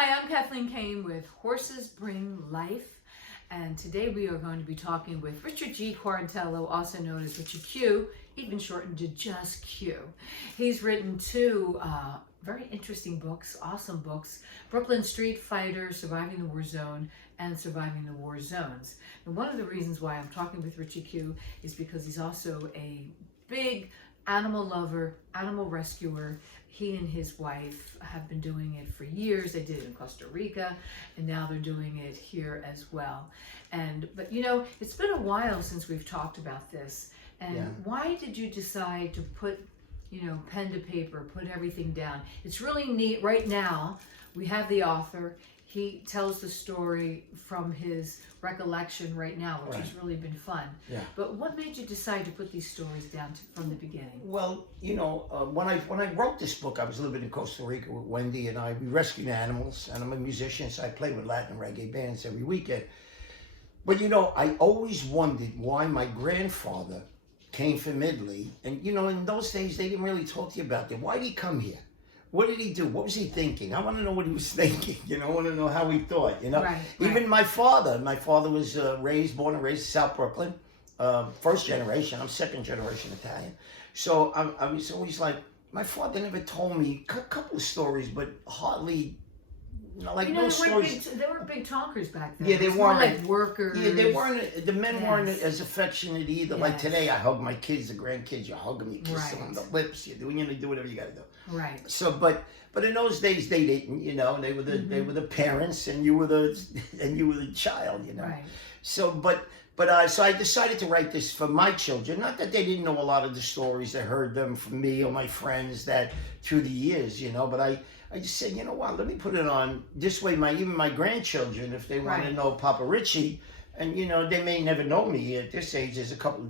Hi, I'm Kathleen Kane with Horses Bring Life, and today we are going to be talking with Richard G. Quarantello, also known as Richie Q, even shortened to just Q. He's written two very interesting books, awesome books, Brooklyn Street Fighter, Surviving the War Zone, and Surviving the War Zones. And one of the reasons why I'm talking with Richie Q is because he's also a big animal lover, animal rescuer. He and his wife have been doing it for years. They did it in Costa Rica, and now they're doing it here as well. But you know, it's been a while since we've talked about this. And why did you decide to put, pen to paper, put everything down? It's really neat. Right now, we have the author. He tells the story from his recollection right now, which has really been fun. Yeah. But what made you decide to put these stories down from the beginning? Well, when I wrote this book, I was living in Costa Rica with Wendy, and we rescued animals, and I'm a musician, so I play with Latin and reggae bands every weekend. But I always wondered why my grandfather came from Italy, and in those days they didn't really talk to you about that. Why did he come here? What did he do? What was he thinking? I want to know what he was thinking. I want to know how he thought. Even my father was born and raised in South Brooklyn, first generation. I'm second generation Italian. So I was always like, my father never told me a couple of stories, but hardly. No stories. They weren't big talkers back then. Yeah, they weren't like workers. Yeah, they weren't. The men weren't as affectionate either. Yes. Like today, I hug my kids, the grandkids. You hug them, you kiss them on the lips. You do whatever you got to do. Right. So, but in those days, they didn't. They were they were the parents, and you were the child. Right. So, so I decided to write this for my children. Not that they didn't know a lot of the stories. I heard them from me or my friends that through the years. But I just said, let me put it on this way. Even my grandchildren, if they want to know Papa Richie, and they may never know me at this age. There's a couple,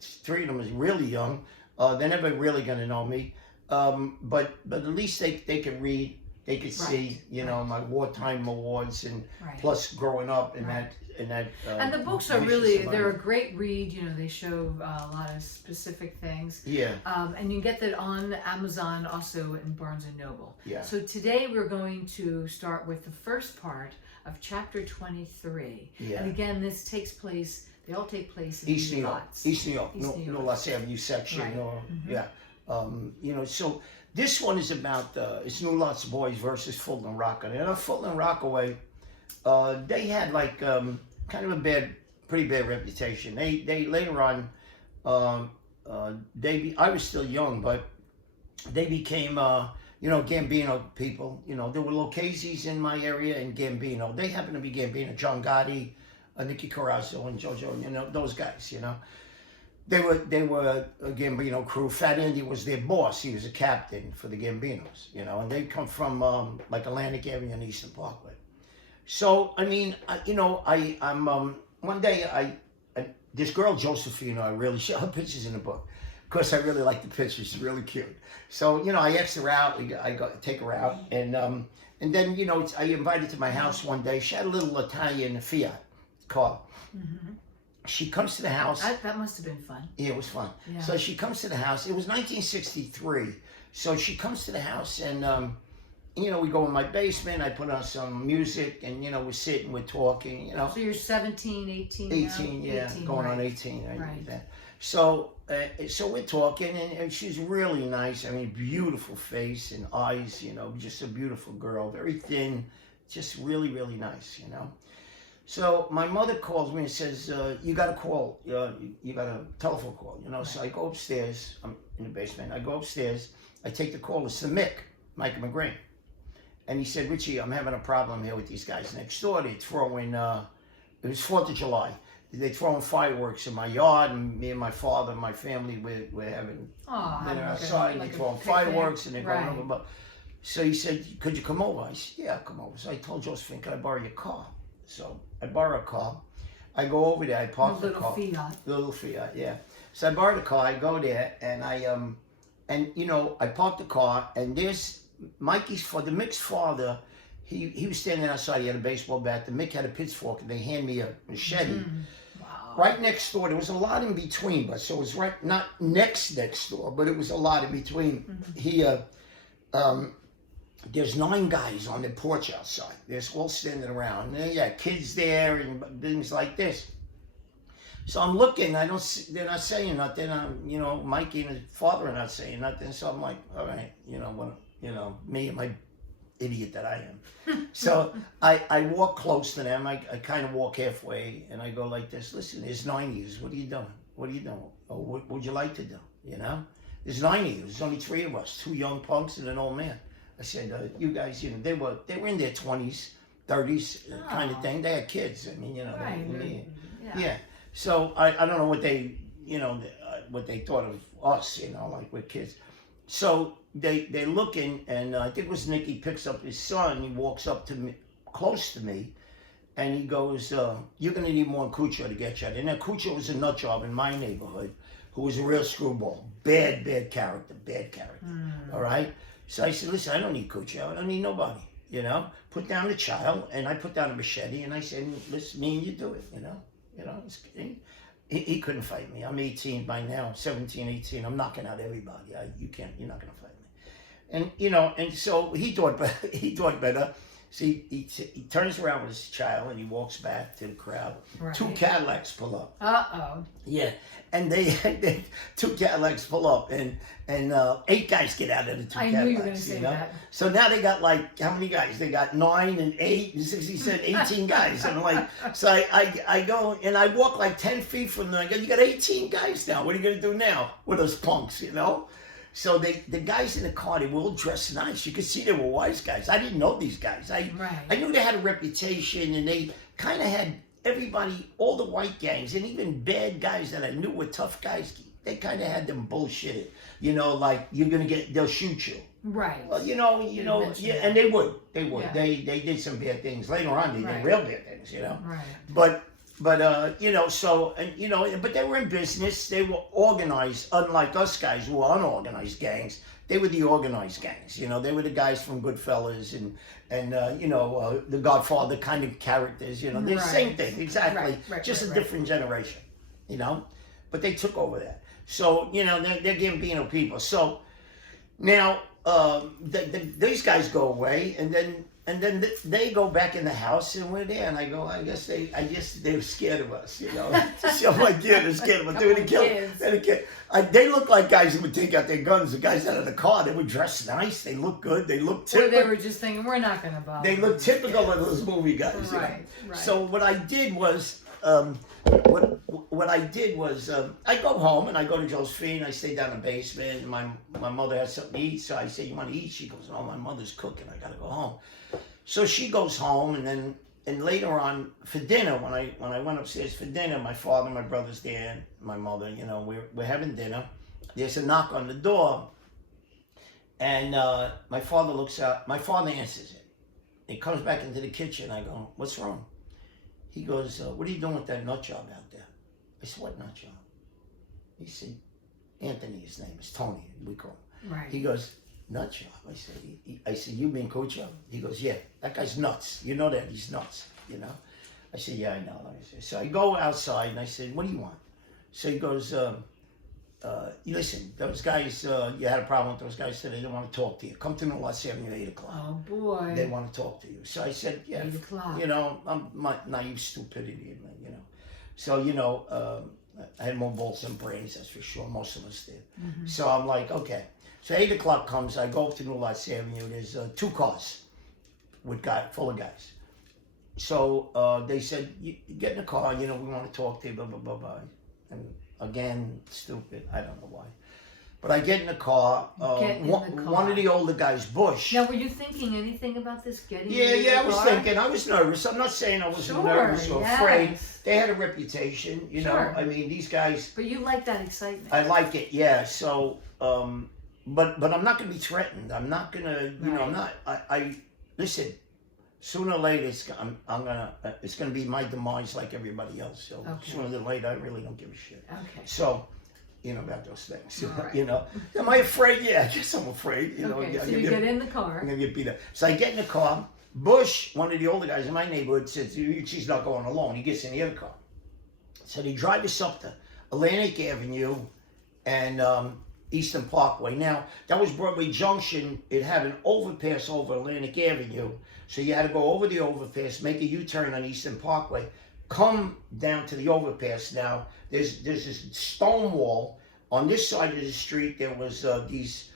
three of them is really young. They're never really going to know me. But at least they could read, they could see, my wartime awards, and plus growing up in that. And the books are they're a great read. They show a lot of specific things. Yeah. And you can get that on Amazon, also in Barnes and Noble. Yeah. So today we're going to start with the first part of chapter 23. Yeah. And again, they all take place in East New York. East New York. No Los Avenue section. Right. Yeah. So this one is about it's New Lots Boys versus Fulton Rockaway. And Fulton Rockaway, they had kind of pretty bad reputation. They later on, I was still young, but they became Gambino people. There were Lucchese's in my area and Gambino. They happened to be Gambino, John Gotti, Nicky Carrazzo, and JoJo. Those guys. They were a Gambino crew. Fat Andy was their boss. He was a captain for the Gambinos. And they come from Atlantic Avenue and Eastern Parkway. So I'm one day this girl Josephina, I really show her pictures in the book because I really like the pictures. She's really cute. So I asked her out. I take her out, and then I invited to my house one day. She had a little Italian Fiat car. Mm-hmm. She comes to the house. That must have been fun. Yeah, it was fun. Yeah. So she comes to the house. It was 1963. So she comes to the house, and we go in my basement. I put on some music, and we're sitting, we're talking. So you're 17, 18. 18, yeah, 18, going on 18. Right. So we're talking, and she's really nice. I mean, beautiful face and eyes. Just a beautiful girl, very thin, just really, really nice. So my mother calls me and says, you got a call, you got a telephone call, So I go upstairs, I'm in the basement, I go upstairs, I take the call, it's Mike McGrain. And he said, Richie, I'm having a problem here with these guys next door. They throw in, it was 4th of July. They throwing fireworks in my yard, and me and my father and my family, we're having dinner outside, they throwing fireworks, and they're going over. So he said, could you come over? I said, yeah, I'll come over. So I told Josephine, can I borrow your car? So I borrow a car. I go over there. I park the car. Little Fiat, yeah. So I borrow the car. I go there, and I park the car. And there's Mick's father. He was standing outside. He had a baseball bat. The Mick had a pitchfork, and they hand me a machete. Wow. Right next door. There was a lot in between, but so it was not next door, but it was a lot in between. Mm-hmm. there's 9 guys on the porch outside. They're all standing around. And they got kids there and things like this. So I'm looking. They're not saying nothing. Mikey and his father are not saying nothing. So I'm like, all right, me and my idiot that I am. So I walk close to them. I kind of walk halfway, and I go like this. Listen, there's 9 of you. What are you doing? What are you doing? What would you like to do? There's 9 of you. There's only 3 of us. 2 young punks and an old man. I said, you guys, they were in their 20s, 30s, kind of thing. They had kids. I mean, Right. yeah. So I don't know what they, what they thought of us, like we're kids. So they're looking, and I think it was Nicky picks up his son. He walks up to me, close to me, and he goes, "You're gonna need more than Cucho to get you out." And now Cucho was a nut job in my neighborhood, who was a real screwball, bad character. All right. So I said, "Listen, I don't need Cucho. I don't need nobody. Put down the child," and I put down a machete, and I said, "Listen, me and you do it. He couldn't fight me. I'm 18 by now, 17, 18. I'm knocking out everybody. You're not gonna fight me." And so he thought better. So he turns around with his child and he walks back to the crowd. Right. 2 Cadillacs pull up. Uh-oh. Yeah, and they 2 Cadillacs pull up, and 8 guys get out of the 2 Cadillacs. I knew you were going to say that. So now they got how many guys? They got 9 and 8 and 6. He said 18 guys. And I'm like, so I go and I walk like 10 feet from them. I go, you got 18 guys now. What are you gonna do now with us punks? So the guys in the car, they were all dressed nice. You could see they were wise guys. I didn't know these guys. I knew they had a reputation, and they kind of had everybody, all the white gangs, and even bad guys that I knew were tough guys. They kind of had them bullshitted. Like they'll shoot you. Right. Well, yeah, and they would. Yeah. They did some bad things. Later on, they did real bad things. Right. But but they were in business. They were organized, unlike us guys who were unorganized gangs. They were the organized gangs. They were the guys from Goodfellas and the Godfather kind of characters. They're the same thing, exactly, just a different generation. But they took over that. So they're Gambino people. So now these guys go away, and then they go back in the house, and we're there, and I go, I guess they were scared of us, So I'm like, yeah, they're scared of us. They're gonna kill. They look like guys who would take out their guns. The guys out of the car, they were dressed nice. They looked good. They looked typical. Or they were just thinking, we're not gonna bother. They looked typical of those movie guys. Right. So what I did was, I go home and I go to Josephine. I stay down in the basement. My mother has something to eat, so I say, "You want to eat?" She goes, "Oh, my mother's cooking. I gotta go home." So she goes home, and later on for dinner, when I went upstairs for dinner, my father, my brother's there, my mother, we're having dinner. There's a knock on the door, and my father looks out. My father answers it. He comes back into the kitchen. I go, "What's wrong?" He goes, "What are you doing with that nut job out there?" I said, "What nut job?" He said, "Anthony, his name is Tony, we call him." Right. He goes, "Nut job?" I said, "You mean Cucho?" He goes, "Yeah, that guy's nuts. You know that, he's nuts, I said, "Yeah, I know." So I go outside and I said, "What do you want?" So he goes, "Listen, those guys, you had a problem with those guys, so they don't want to talk to you. Come to North 70 at 8 o'clock. Oh, boy. They want to talk to you." So I said, "Yeah, 8 o'clock. I'm my naive stupidity, So, I had more balls than brains, that's for sure. Most of us did. Mm-hmm. So I'm like, okay. So 8 o'clock comes, I go up to New Lots Avenue, there's 2 cars full of guys. So they said, you get in the car, we want to talk to you, blah, blah, blah, blah. And again, stupid, I don't know why. But I get in the car, one of the older guys, Bush. Now, were you thinking anything about this getting I was thinking, I was nervous. I'm not saying I wasn't nervous or afraid. They had a reputation, I mean, these guys. But you like that excitement. I like it, yeah. So, but I'm not going to be threatened. I'm not going to, I'm not, listen, sooner or later, it's going to be my demise like everybody else. So sooner than later, I really don't give a shit. Okay. So, about those things. Right. Am I afraid? Yeah, I guess I'm afraid. Okay, so you get in the car. I'm gonna get beat up. So I get in the car. Bush, one of the older guys in my neighborhood, says she's not going alone. He gets in the other car. So they drive us up to Atlantic Avenue, and Eastern Parkway. Now, that was Broadway Junction. It had an overpass over Atlantic Avenue. So you had to go over the overpass, make a U-turn on Eastern Parkway, come down to the overpass. Now, there's this stone wall. On this side of the street, there was these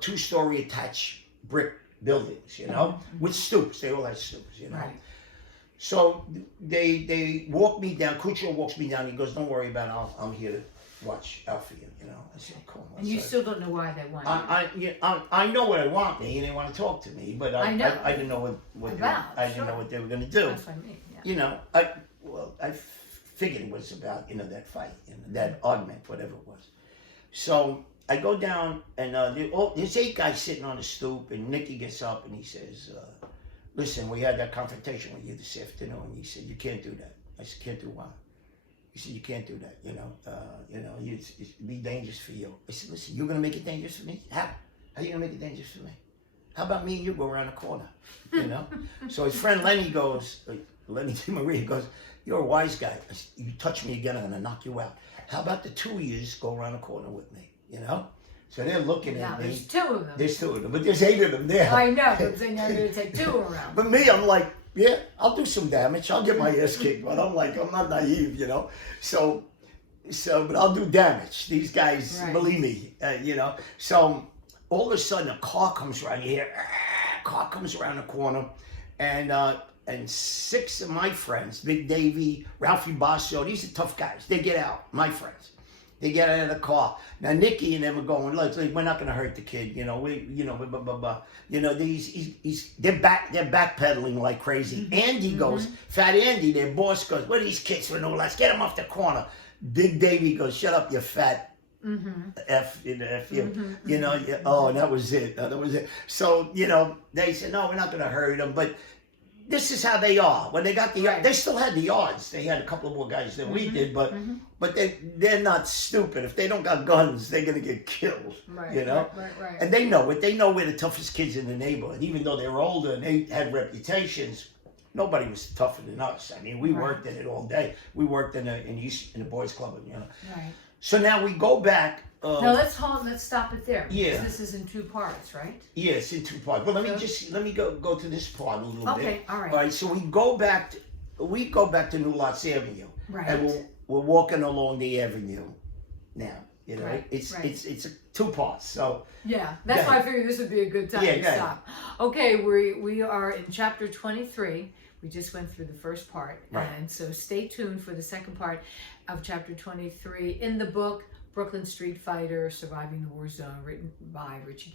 two-story attached brick buildings, you know, with stoops. They all had stoops, you know. Right. So they walk me down. Kucho walks me down. He goes, "Don't worry about it. I'm here to watch out for you." You know. I said, "Cool." And you still don't know why they want you. I know what I want me, and they want to talk to me, but I didn't know what didn't know what they were going to do. That's what I mean. Yeah. You know, I figured it was about that fight, that argument, whatever it was. So I go down, and there's 8 guys sitting on the stoop, and Nicky gets up and he says, "Listen, we had that confrontation with you this afternoon." He said, "You can't do that." I said, "Can't do what?" He said, "You can't do that. It'd be dangerous for you." I said, "Listen, you're gonna make it dangerous for me? How? How are you gonna make it dangerous for me? How about me and you go around the corner?" You know. So his friend Lenny Marie goes, "You're a wise guy. You touch me again, I'm gonna knock you out. How about the 2 of you go around the corner with me?" You know. So they're looking at me. There's 2 of them. There's 2 of them, but there's 8 of them there. I know, but they're not going to take 2 around. But me, I'm like, yeah, I'll do some damage. I'll get my ass kicked, but I'm not naive, you know. So, but I'll do damage. These guys, believe me, you know. So all of a sudden, a car comes around here. Car comes around the corner, and 6 of my friends, Big Davey, Ralphie Basso, these are tough guys. They get out, my friends. They get out of the car. Now Nicky and them are going, "Look, we're not going to hurt the kid, you know. Blah, blah, blah. You know, they're backpedaling like crazy." Andy goes, Fat Andy, their boss goes, "What are these kids for? No, let's get them off the corner." Big Davey goes, "Shut up, you fat F you." You know, and that was it. That was it. So, you know, they said, "No, we're not going to hurt them," but this is how they are. When they got they still had the odds. They had a couple of more guys than we did, but they're not stupid. If they don't got guns, they're gonna get killed. Right, you know. Right. And they know it. They know we're the toughest kids in the neighborhood. Even though they were older and they had reputations, nobody was tougher than us. I mean, we worked in it all day. We worked in the boys' club, you know. Right. So now we go back. Now let's stop it there. Yeah. This is in 2 parts, right? Yes, in 2 parts. But let me go to this part a little bit. Okay, all right. All right. So we go back to New Lots Avenue. Right. And we're walking along the avenue now. You know, it's 2 parts. So yeah, that's why I figured this would be a good time to stop. Okay, we are in chapter 23. We just went through the first part, and so stay tuned for the second part of chapter 23 in the book Brooklyn Street Fighter, Surviving the War Zone, written by Richie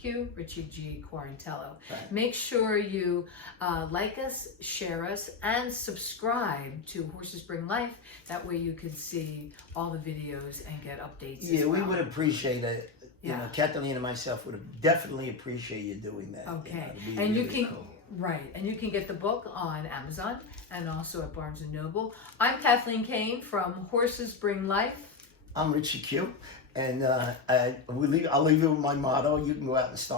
G. Quarantello. Right. Make sure you like us, share us, and subscribe to Horses Bring Life. That way you can see all the videos and get updates. Yeah, we would appreciate it. You Yeah. know, Kathleen and myself would definitely appreciate you doing that. Okay, you know, and really you can cool. and you can get the book on Amazon and also at Barnes & Noble. I'm Kathleen Kane from Horses Bring Life. I'm Richie Q, and I'll leave you with my motto. You can go out and start